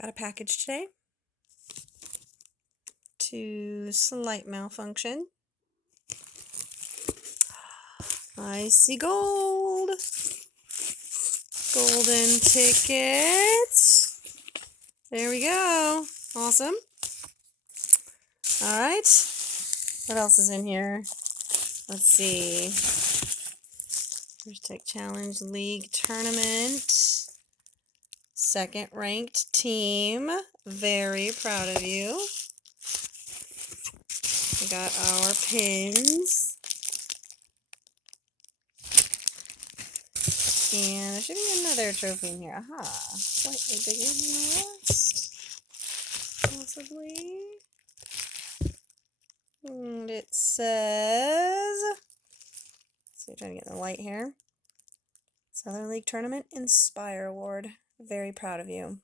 Got a package today. To slight malfunction. I see gold. Golden tickets. There we go. Awesome. All right. What else is in here? Let's see. First Tech Challenge League Tournament. Second ranked team. Very proud of you. We got our pins. And there should be another trophy in here. Aha. Slightly bigger than the rest. Possibly. And it says... So I'm trying to get the light here. Southern League Tournament Inspire Award. Very proud of you.